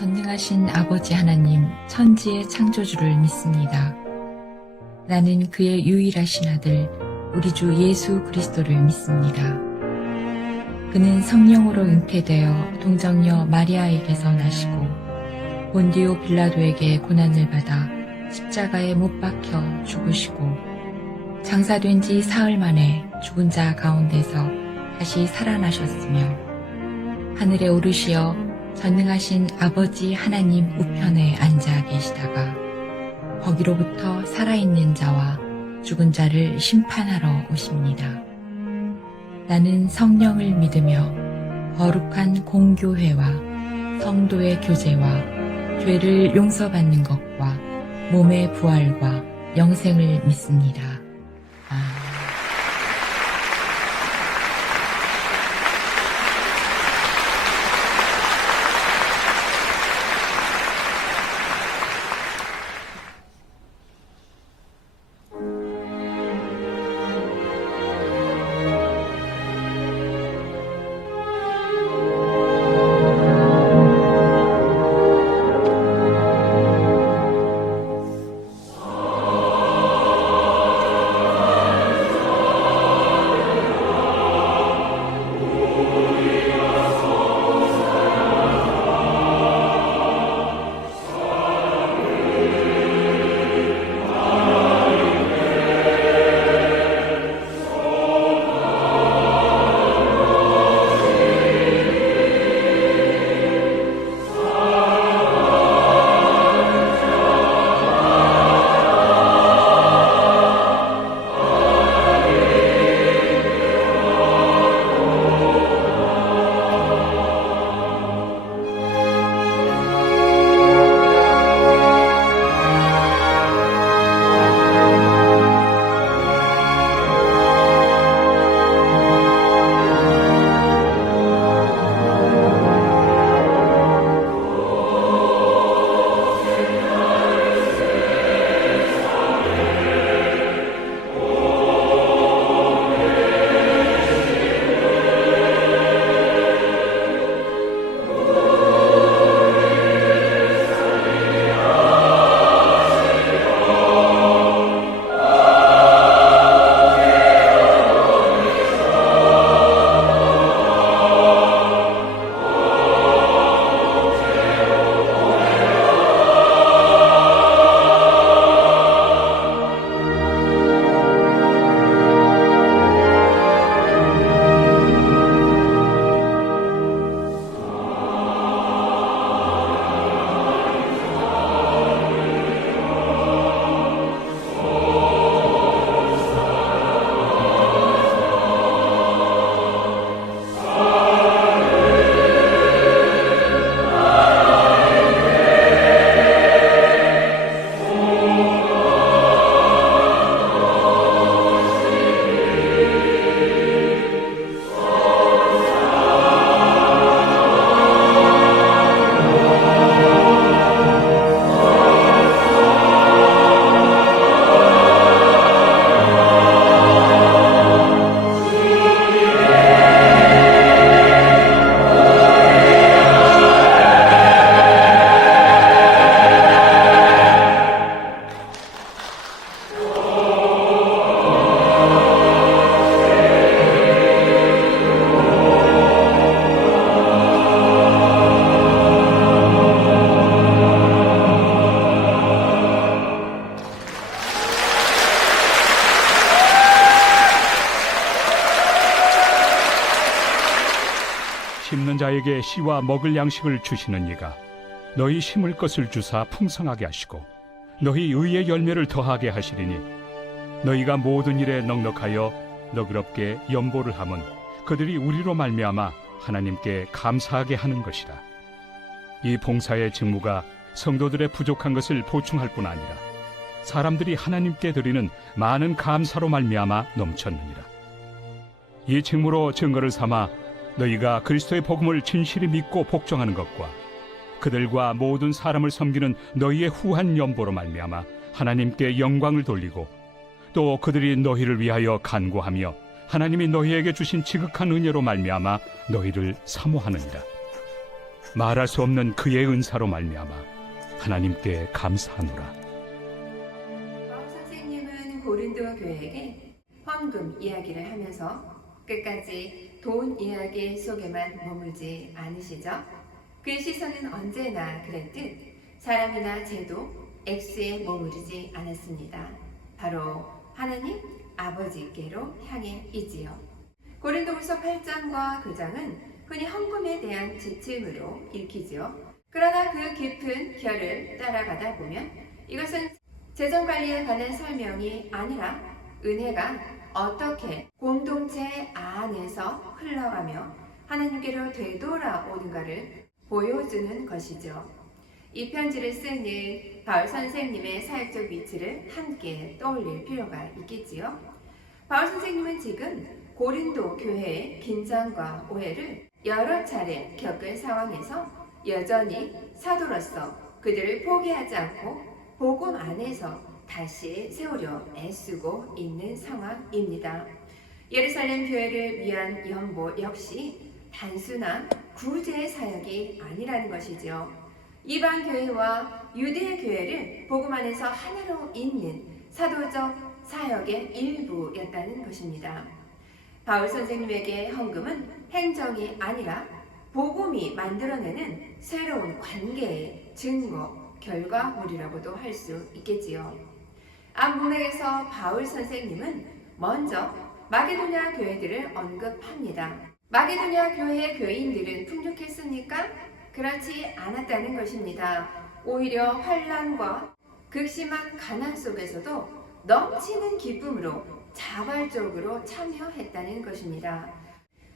전능하신 아버지 하나님, 천지의 창조주를 믿습니다. 나는 그의 유일하신 아들, 우리 주 예수 그리스도를 믿습니다. 그는 성령으로 잉태되어 동정녀 마리아에게서 나시고 본디오 빌라도에게 고난을 받아 십자가에 못 박혀 죽으시고 장사된 지 사흘 만에 죽은 자 가운데서 다시 살아나셨으며 하늘에 오르시어 전능하신 아버지 하나님 우편에 앉아 계시다가 거기로부터 살아있는 자와 죽은 자를 심판하러 오십니다. 나는 성령을 믿으며 거룩한 공교회와 성도의 교제와 죄를 용서받는 것과 몸의 부활과 영생을 믿습니다. 아멘. 심는 자에게 씨와 먹을 양식을 주시는 이가 너희 심을 것을 주사 풍성하게 하시고 너희 의의 열매를 더하게 하시리니 너희가 모든 일에 넉넉하여 너그럽게 연보를 함은 그들이 우리로 말미암아 하나님께 감사하게 하는 것이라. 이 봉사의 직무가 성도들의 부족한 것을 보충할 뿐 아니라 사람들이 하나님께 드리는 많은 감사로 말미암아 넘쳤느니라. 이 직무로 증거를 삼아 너희가 그리스도의 복음을 진실히 믿고 복종하는 것과 그들과 모든 사람을 섬기는 너희의 후한 연보로 말미암아 하나님께 영광을 돌리고 또 그들이 너희를 위하여 간구하며 하나님이 너희에게 주신 지극한 은혜로 말미암아 너희를 사모하느니라. 말할 수 없는 그의 은사로 말미암아 하나님께 감사하노라. 선생님은 고린도 교회에게 헌금 이야기를 하면서 끝까지 돈 이야기 속에만 머물지 않으시죠? 그의 시선은 언제나 그랬듯 사람이나 제도, 액수에 머무르지 않았습니다. 바로 하나님 아버지께로 향해 있지요. 고린도후서 8장과 9장은 흔히 헌금에 대한 지침으로 읽히지요. 그러나 그 깊은 결을 따라가다 보면 이것은 재정관리에 관한 설명이 아니라 은혜가 어떻게 공동체 안에서 흘러가며 하나님께로 되돌아오는가를 보여주는 것이죠. 이 편지를 쓰는 바울 선생님의 사역적 위치를 함께 떠올릴 필요가 있겠지요. 바울 선생님은 지금 고린도 교회의 긴장과 오해를 여러 차례 겪은 상황에서 여전히 사도로서 그들을 포기하지 않고 복음 안에서 다시 세우려 애쓰고 있는 상황입니다. 예루살렘 교회를 위한 연보 역시 단순한 구제 사역이 아니라는 것이죠. 이방 교회와 유대 교회를 복음 안에서 하나로 잇는 사도적 사역의 일부였다는 것입니다. 바울 선생님에게 헌금은 행정이 아니라 복음이 만들어내는 새로운 관계의 증거, 결과물이라고도 할 수 있겠지요. 앞문맥에서 바울 선생님은 먼저 마게도냐 교회들을 언급합니다. 마게도냐 교회의 교인들은 풍족했습니까? 그렇지 않았다는 것입니다. 오히려 환난과 극심한 가난 속에서도 넘치는 기쁨으로 자발적으로 참여했다는 것입니다.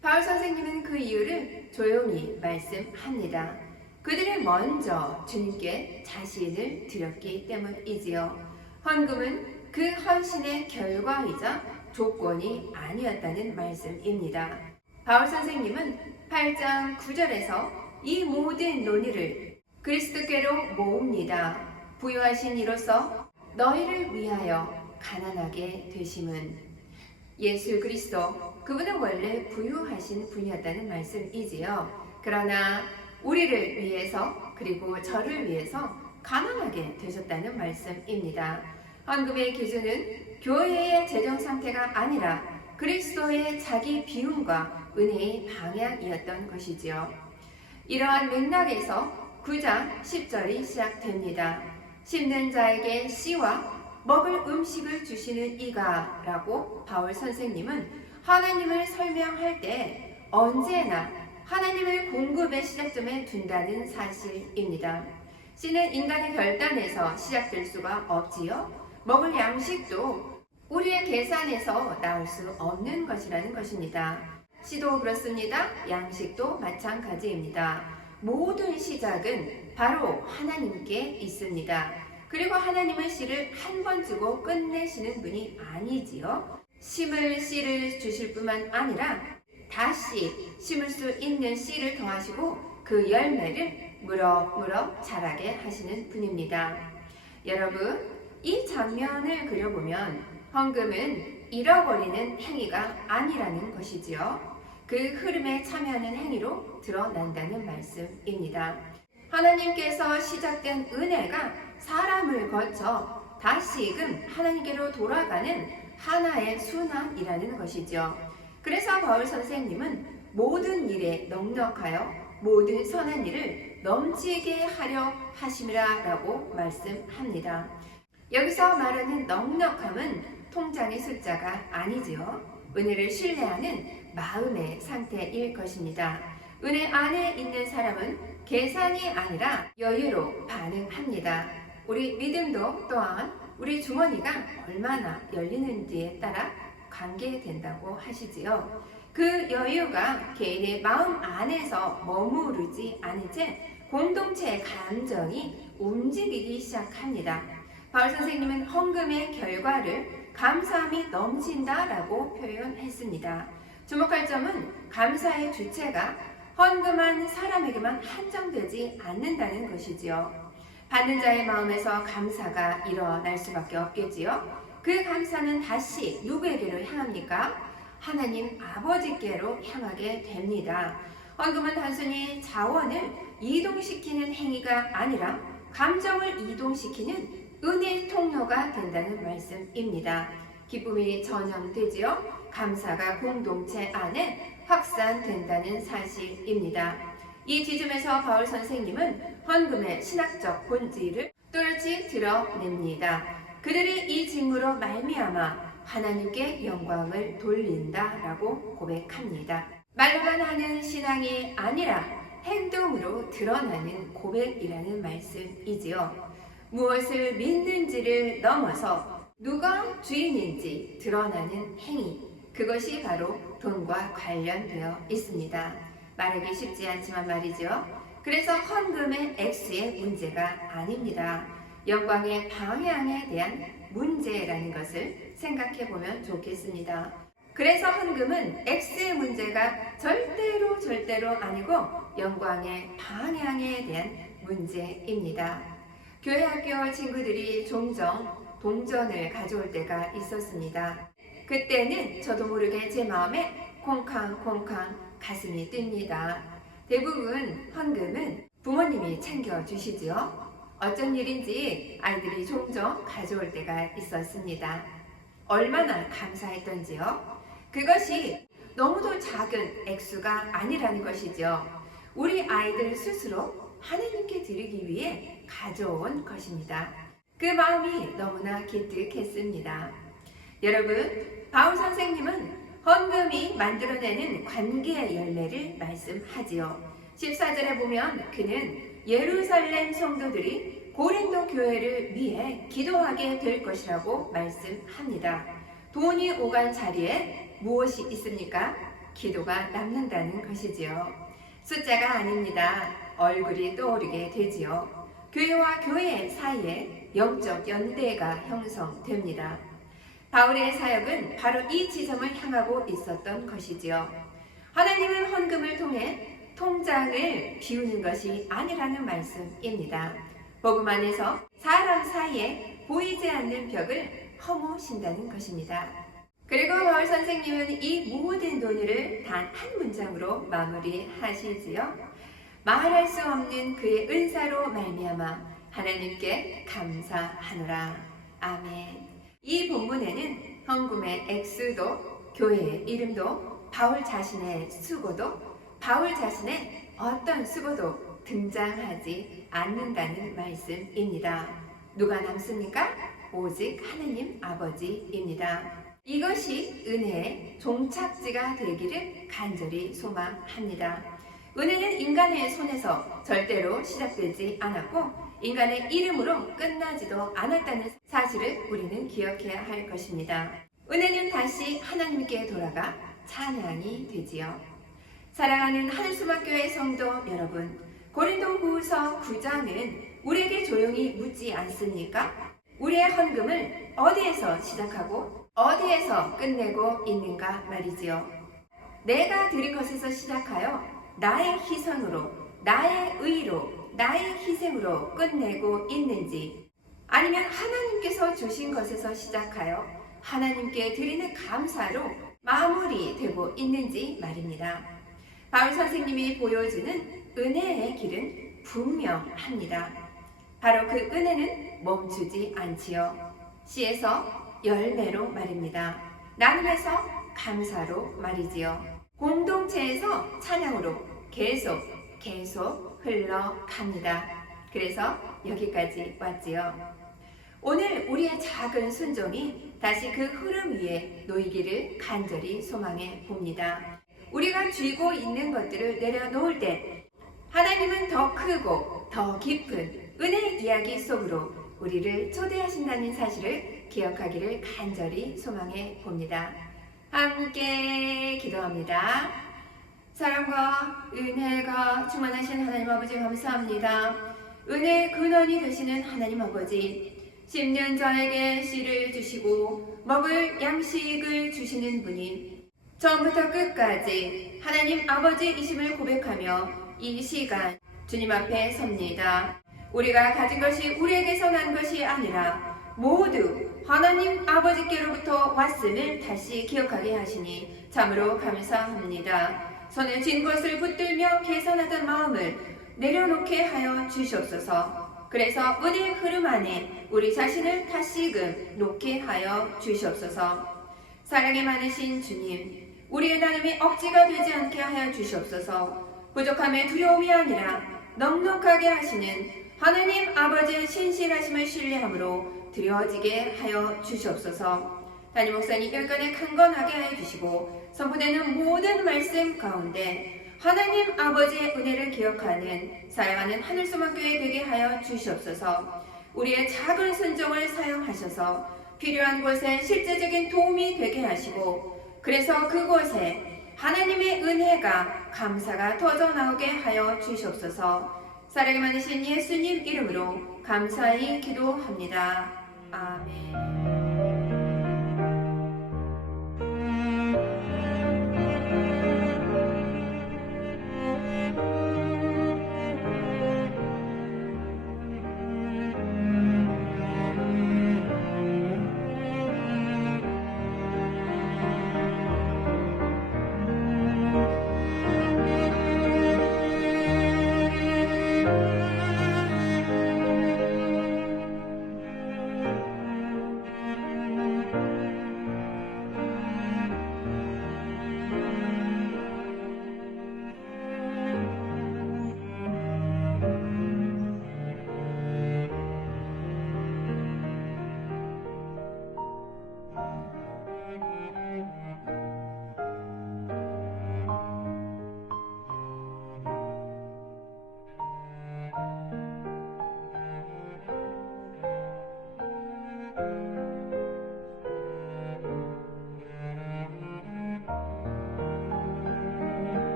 바울 선생님은 그 이유를 조용히 말씀합니다. 그들이 먼저 주님께 자신을 드렸기 때문이지요. 헌금은 그 헌신의 결과이자 조건이 아니었다는 말씀입니다. 바울 선생님은 8장 9절에서 이 모든 논의를 그리스도께로 모읍니다. 부유하신 이로써 너희를 위하여 가난하게 되심은 예수 그리스도, 그분은 원래 부유하신 분이었다는 말씀이지요. 그러나 우리를 위해서 그리고 저를 위해서 가난하게 되셨다는 말씀입니다. 헌금의 기준은 교회의 재정 상태가 아니라 그리스도의 자기 비움과 은혜의 방향이었던 것이지요. 이러한 맥락에서 9장 10절이 시작됩니다. 심는 자에게 씨와 먹을 음식을 주시는 이가 라고 바울 선생님은 하나님을 설명할 때 언제나 하나님을 공급의 시작점에 둔다는 사실입니다. 씨는 인간의 결단에서 시작될 수가 없지요. 먹을 양식도 우리의 계산에서 나올 수 없는 것이라는 것입니다. 씨도 그렇습니다. 양식도 마찬가지입니다. 모든 시작은 바로 하나님께 있습니다. 그리고 하나님은 씨를 한 번 주고 끝내시는 분이 아니지요. 심을 씨를 주실 뿐만 아니라 다시 심을 수 있는 씨를 더하시고 그 열매를 무럭무럭 자라게 하시는 분입니다. 여러분, 이 장면을 그려보면 헌금은 잃어버리는 행위가 아니라는 것이지요. 그 흐름에 참여하는 행위로 드러난다는 말씀입니다. 하나님께서 시작된 은혜가 사람을 거쳐 다시금 하나님께로 돌아가는 하나의 순환이라는 것이죠. 그래서 바울 선생님은 모든 일에 넉넉하여 모든 선한 일을 넘치게 하려 하심이라 라고 말씀합니다. 여기서 말하는 넉넉함은 통장의 숫자가 아니지요. 은혜를 신뢰하는 마음의 상태일 것입니다. 은혜 안에 있는 사람은 계산이 아니라 여유로 반응합니다. 우리 믿음도 또한 우리 주머니가 얼마나 열리는지에 따라 관계된다고 하시지요. 그 여유가 개인의 마음 안에서 머무르지 않은 채 공동체의 감정이 움직이기 시작합니다. 바울 선생님은 헌금의 결과를 감사함이 넘친다라고 표현했습니다. 주목할 점은 감사의 주체가 헌금한 사람에게만 한정되지 않는다는 것이지요. 받는 자의 마음에서 감사가 일어날 수밖에 없겠지요. 그 감사는 다시 누구에게로 향합니까? 하나님 아버지께로 향하게 됩니다. 헌금은 단순히 자원을 이동시키는 행위가 아니라 감정을 이동시키는 은혜의 통로가 된다는 말씀입니다. 기쁨이 전염되지요. 감사가 공동체 안에 확산된다는 사실입니다. 이 지점에서 바울 선생님은 헌금의 신학적 본질을 뚜렷이 드러냅니다. 그들이 이 직무로 말미암아 하나님께 영광을 돌린다라고 고백합니다. 말로만 하는 신앙이 아니라 행동으로 드러나는 고백이라는 말씀이지요. 무엇을 믿는지를 넘어서 누가 주인인지 드러나는 행위, 그것이 바로 돈과 관련되어 있습니다. 말하기 쉽지 않지만 말이죠. 그래서 헌금의 액수의 문제가 아닙니다. 영광의 방향에 대한 문제라는 것을 생각해 보면 좋겠습니다. 그래서 헌금은 액수의 문제가 절대로 아니고 영광의 방향에 대한 문제입니다. 교회 학교 친구들이 종종 동전을 가져올 때가 있었습니다. 그때는 저도 모르게 제 마음에 콩캉콩캉 가슴이 뜹니다. 대부분 헌금은 부모님이 챙겨주시지요. 어쩐 일인지 아이들이 종종 가져올 때가 있었습니다. 얼마나 감사했던지요. 그것이 너무도 작은 액수가 아니라는 것이죠. 우리 아이들 스스로 하나님께 드리기 위해 가져온 것입니다. 그 마음이 너무나 기특했습니다. 여러분, 바울 선생님은 헌금이 만들어내는 관계의 열매를 말씀하지요. 14절에 보면 그는 예루살렘 성도들이 고린도 교회를 위해 기도하게 될 것이라고 말씀합니다. 돈이 오간 자리에 무엇이 있습니까? 기도가 남는다는 것이지요. 숫자가 아닙니다. 얼굴이 떠오르게 되지요. 교회와 교회 사이에 영적 연대가 형성됩니다. 바울의 사역은 바로 이 지점을 향하고 있었던 것이지요. 하나님은 헌금을 통해 통장을 비우는 것이 아니라는 말씀입니다. 복음 안에서 사람 사이에 보이지 않는 벽을 허무신다는 것입니다. 그리고 바울 선생님은 이 모든 논의를 단 한 문장으로 마무리하시지요. 말할 수 없는 그의 은사로 말미암아 하나님께 감사하노라. 아멘. 이 본문에는 헌금의 액수도 교회의 이름도 바울 자신의 수고도 바울 자신의 어떤 수고도 등장하지 않는다는 말씀입니다. 누가 남습니까? 오직 하나님 아버지입니다. 이것이 은혜의 종착지가 되기를 간절히 소망합니다. 은혜는 인간의 손에서 절대로 시작되지 않았고 인간의 이름으로 끝나지도 않았다는 사실을 우리는 기억해야 할 것입니다. 은혜는 다시 하나님께 돌아가 찬양이 되지요. 사랑하는 한수막교회 성도 여러분, 고린도후서 9장은 우리에게 조용히 묻지 않습니까? 우리의 헌금을 어디에서 시작하고 어디에서 끝내고 있는가 말이지요. 내가 드린 것에서 시작하여 나의 희생으로, 나의 의로, 나의 희생으로 끝내고 있는지, 아니면 하나님께서 주신 것에서 시작하여 하나님께 드리는 감사로 마무리되고 있는지 말입니다. 바울 선생님이 보여주는 은혜의 길은 분명합니다. 바로 그 은혜는 멈추지 않지요. 씨에서 열매로 말입니다. 나눔에서 감사로 말이지요. 공동체에서 찬양으로 계속 흘러갑니다. 그래서 여기까지 왔지요. 오늘 우리의 작은 순종이 다시 그 흐름 위에 놓이기를 간절히 소망해 봅니다. 우리가 쥐고 있는 것들을 내려놓을 때 하나님은 더 크고 더 깊은 은혜 이야기 속으로 우리를 초대하신다는 사실을 기억하기를 간절히 소망해 봅니다. 함께 기도합니다. 사랑과 은혜가 충만하신 하나님 아버지 감사합니다. 은혜의 근원이 되시는 하나님 아버지, 심는 자에게 씨를 주시고 먹을 양식을 주시는 분이 처음부터 끝까지 하나님 아버지이심을 고백하며 이 시간 주님 앞에 섭니다. 우리가 가진 것이 우리에게서 난 것이 아니라 모두 하나님 아버지께로부터 왔음을 다시 기억하게 하시니 참으로 감사합니다. 손에 쥔 것을 붙들며 계산하던 마음을 내려놓게 하여 주시옵소서. 그래서 은혜의 흐름 안에 우리 자신을 다시금 놓게 하여 주시옵소서. 사랑이 많으신 주님, 우리의 나눔이 억지가 되지 않게 하여 주시옵소서. 부족함의 두려움이 아니라 넉넉하게 하시는 하나님 아버지의 신실하심을 신뢰함으로 드려지게 하여 주시옵소서. 담임 목사님 일간에 강건하게 하여 주시고 선포되는 모든 말씀 가운데 하나님 아버지의 은혜를 기억하는 사랑하는 하늘소망교회 되게 하여 주시옵소서. 우리의 작은 순종을 사용하셔서 필요한 곳에 실제적인 도움이 되게 하시고 그래서 그곳에 하나님의 은혜가 감사가 터져나오게 하여 주시옵소서. 사랑이 많으신 예수님 이름으로 감사히 기도합니다. 아멘.